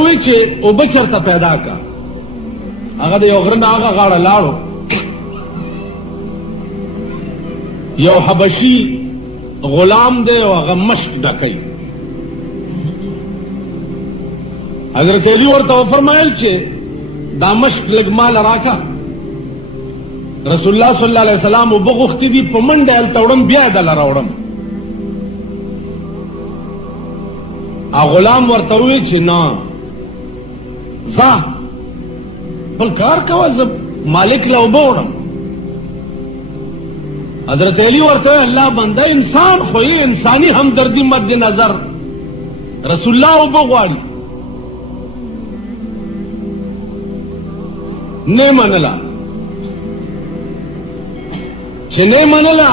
وی چې او بچرته پیدا کا هغه د یو غره نه هغه غاړه لاړو یو حبشي غلام دی او هغه مشک ډکای حضرت علی ورته فرمایل چې دا مشک لګ مال راکا رسول الله صلی الله علیه وسلم وبغختی دی په منډه ال توړم بیا د لراوړم ا غلام ورته وی چې نه زه بل کار کوه زه مالک له وبوړم حضرت علی ورته الله بنده انسان خو یې انساني همدردی مد نظر رسول الله وبغواړي نه منلا چې نه منلا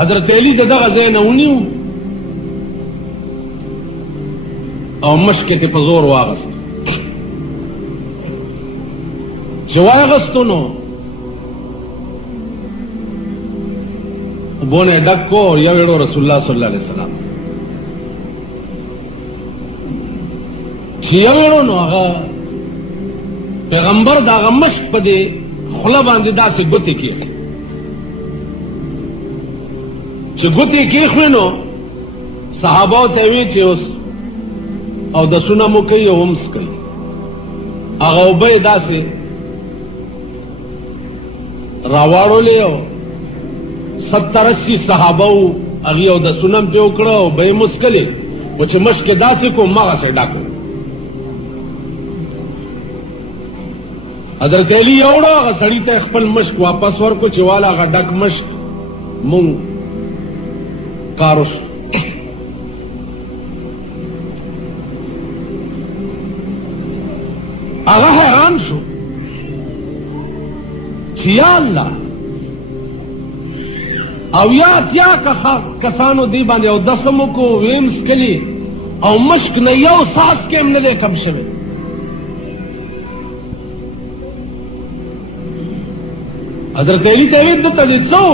حضرت علی دغه ځای نه ونیو او مشکې ته په زور واغست چې واغستو نو بونه ډکو یو ویړو رسول الله صلی الله علیه وسلم چې یو ویړو نو هغه پیغمبر دا مشک په دې خله باندې داسې ګوتې کې چې ګوتې کې خو نو صحابه ته وی چې اوس او د سونه مو کوي او همس کوي هغه وبې داسې راوړولې او 70-80 صحابه هغه او د سنم په وکړه او به مسکلې او چې مشک داسې کو ماغه سره ډاکو حضرت علی اوړه هغه سړی ته خپل مشک واپس ورکو چې والا هغه ډک مشک مونږ کاروش هغه حیران شو چې یا الله او یا اتیا کسانو دی باندې او دسمو کو ویمس کلی او مشک نه یو ساس کې هم نه کم شوی حضرت علی ته وی دته دې څو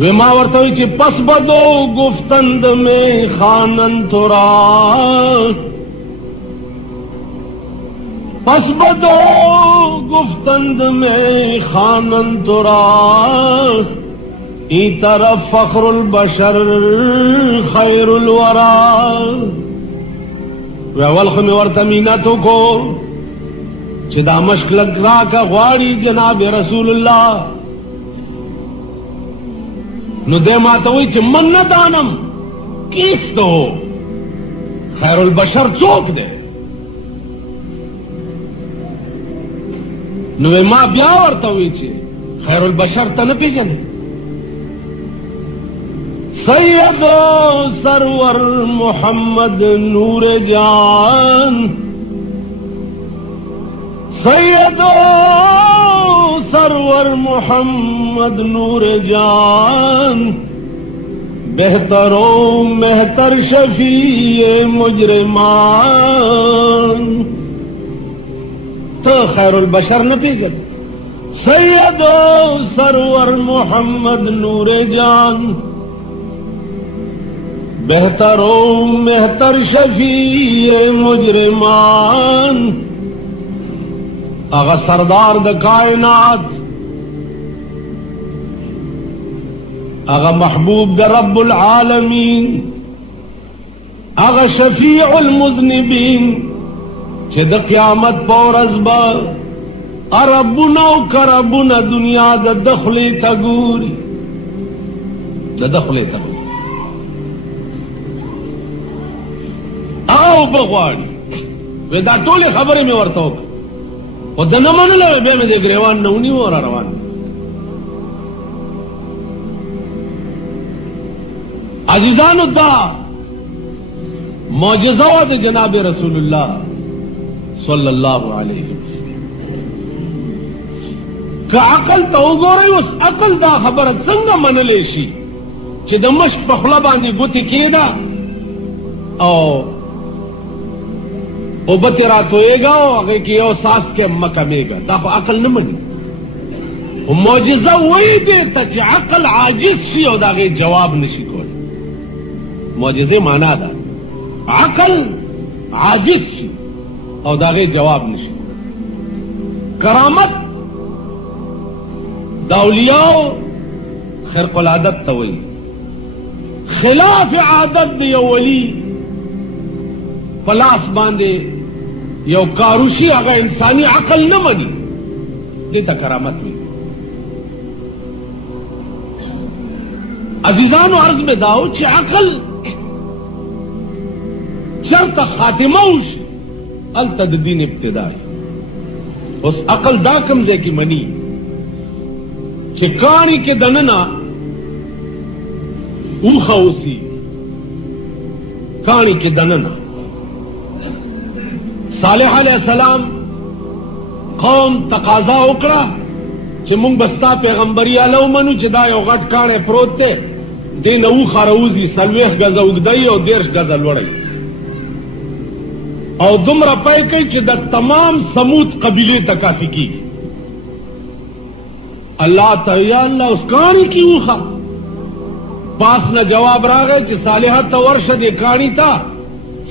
وی ما ورته وی چې پس بدو گفتند میں خانن ترا پس بدو گفتند میں خانن ترا ای طرف فخر البشر خیر الورا وی اول خو می ورته مینتو کو چې دا مشک لګ راکا غواړي جناب رسول الله نو دې ماته وی چې من نه دانم کیستو خیر البشر څوک دی نو ما بیا ورته وی چې خیر البشر ته نه پیژنې سید سرور محمد نور جان سید سرور محمد نور جان بہتر و مہتر شفیع مجرمان تو خیر البشر نہ پیژن سید سرور محمد نور جان بہتر و مہتر شفیع مجرمان اغا سردار د کائنات اغا محبوب د رب العالمین اغا شفیع المذنبین چې د قیامت پورز با عربنا و کربنا دنیا د دخلی تگوری د دخلی تگوری او بغواړي وې دا ټول خبرې مې ورته وکړه او د نه منلو بیا مې د ګریوان نه ونیو را روان عزیزانو دا معجزه وا د جناب رسول الله صلی الله علیه وسلم که عقل ته وګورئ اوس عقل دا خبره څنګه منلی شي چې د مشک په خوله باندې ګوتې کېده او اوبه ترې راتویږه او هغې کې یو ساس کې مه کمیږه. دا خو عقل نه مني. معجزه وایي دې ته چې عقل عاجز شي او د هغې جواب نشي کولی. معجزې معنا ده عقل عاجز شي او د هغې جواب نشي. کرامت د اولیاو خرق العادت ته وایي. خلاف عادت د یو ولی په لاس باندې یو کاروشي هغه انساني عقل نه مني. دې ته کرامت وایي. عزیزانو عرض میں داو چې عقل چرته خاتمه وشي هلته د دین ابتدا. اوس عقل دا کوم ځای کې مني چې کاڼي کې دننه اوښه اوسي. کاڼي کې دننه صالح علیہ السلام قوم تقاضا وکړه چې مونږ به ستا پیغمبري اله ومنو چې دا یو غټ کاڼی پروت دی دې نه اوښه راوځي 40 ګزه اوږدی او 10 ګزه لوړی او دومره پی کوي چې د تمام سمود قبیلې ته کافي کیږي. الله ته یا الله اوس کاڼي کې اوښه. پاس نه جواب راغی چې صالحه ته ورشه دې کاڼي ته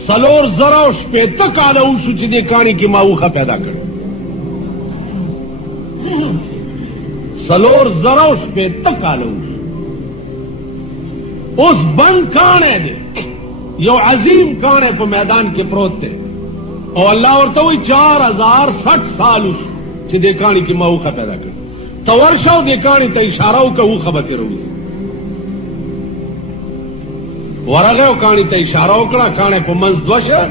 4,000 کاله وشو چې دې کاڼي کې ما اوښه پیدا کړې. 4,000 کاله وشو. اوس بند کاڼی دی یو عظیم کاڼی په میدان کې پروت دی او الله ورته وایي 4,060 سال وشو چې دې کاڼي کې ما اوښه پیدا کړې. ته ورشه او دې کاڼي ته اشاره وکړه اوښه به ترې راوځي. ورغی او کاڼي ته اشاره وکړه. کاڼی په منځ دوه شه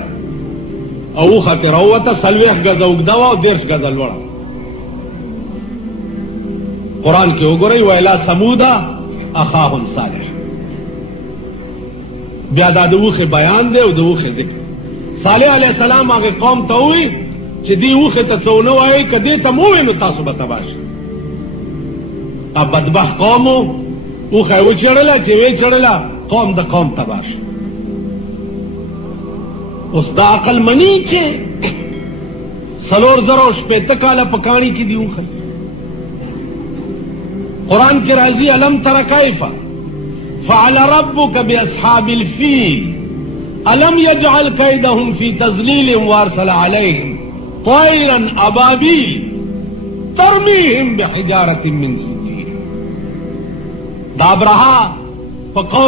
او اوښه ترې راووته 40 ګزه اوږده وه او 10 ګزه لوړه. قرآن کې وګورئ ویلا سموده اخاهم صالح. بیا دا د اوښې بیان دی او د اوښې ذکر. صالح علیہ السلام هغې قوم ته ووایي چې دې اوښې ته څه ونه وایئ که دې ته مو ووایئ نو تاسو به تباه شئ. دا بدبخت قوم و اوښه یې وچړله چې ویې چړله قوم د قوم تباه شو. اوس دا عقل مني چې 4,060 کاله په کاڼي کې دي اوښه. قرآن کې راځي الم تر کیف فعل ربک باصحاب الفیل الم یجعل کیدهم فی تضلیل وارسل علیهم طیرا ابابیل ترمیهم بحجارة من سجیل. دا ابرهه په قوم